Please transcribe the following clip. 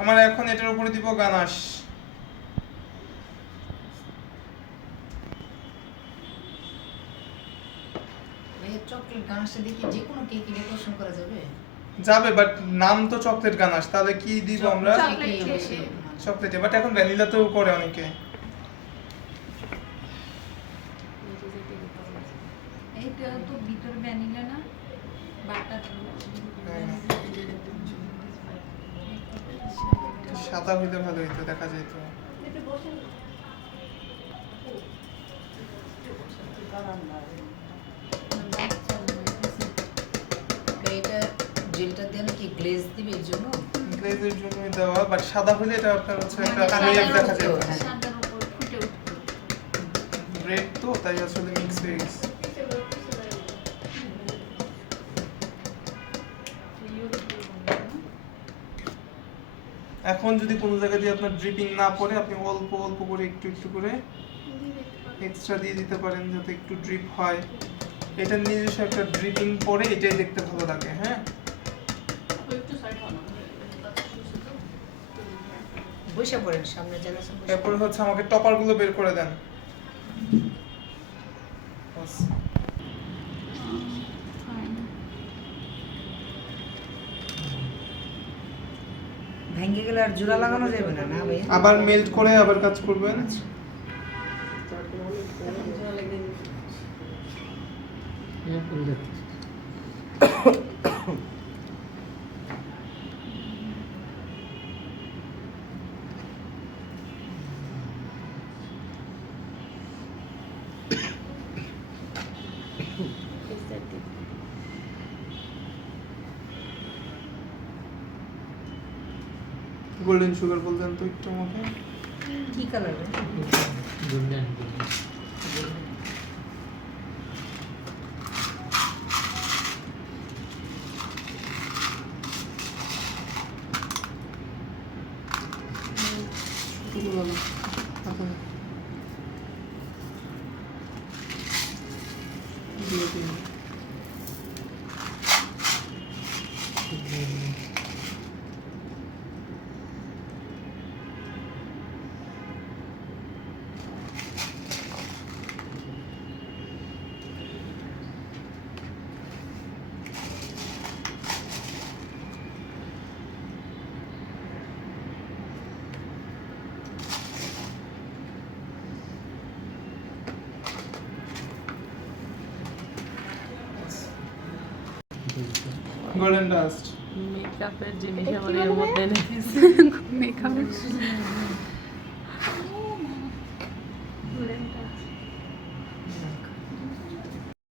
আমার এখন এটার উপরে দিব গানাশ। চকলেট গানাশটা দিয়ে কি যে কোনো কেক ডেকোরেশন করা যাবে? যাবে, বাট নাম তো চকলেট গানাশ, তাহলে কি দিব আমরা? চকলেটে, বাট এখন ভ্যানিলাতেও করে অনেকে। এইটা তো ভিতর ভ্যানিলা না, বাটার সাদা হইলে ভালো হইতো, দেখা যেত। এটা জেলটা দেন কি গ্লেজ দিবে এর জন্য? গ্লেজের জন্যই দেওয়া, বাট সাদা হইলে এটা আপনার হচ্ছে একটা সাদা ওয়েভ দেখা হতো, যেত। হ্যাঁ। সাদার উপর ফুটে উঠবে। রেড তো তাই আসলে মিক্স হয়ে গেছে। এখন যদি কোনো জায়গা দিয়ে আপনার ড্রিপিং না পড়ে, আপনি অল্প অল্প করে একটু একটু করে এক্সট্রা দিয়ে দিতে পারেন যাতে একটু ড্রিপ হয়। এটা নিজস্ব একটা ড্রিপিং পড়ে, এটাই দেখতে ভালো লাগে। হ্যাঁ, বসে পড়েন সামনে জায়গা আছে, বসে এরপরে হচ্ছে আমাকে টপারগুলো বের করে দেন। বাস। ভেঙে গেলে আর জোড়া লাগানো যাবে না, না ভাই? আবার মেল্ট করে আবার কাজ করবেন। গোল্ডেন সুগার বলতেন তো একটু আমাকে। কি কালার? Golden dust. মেকআপের জিনিস আমার এর মধ্যে এনেছে। মেকআপ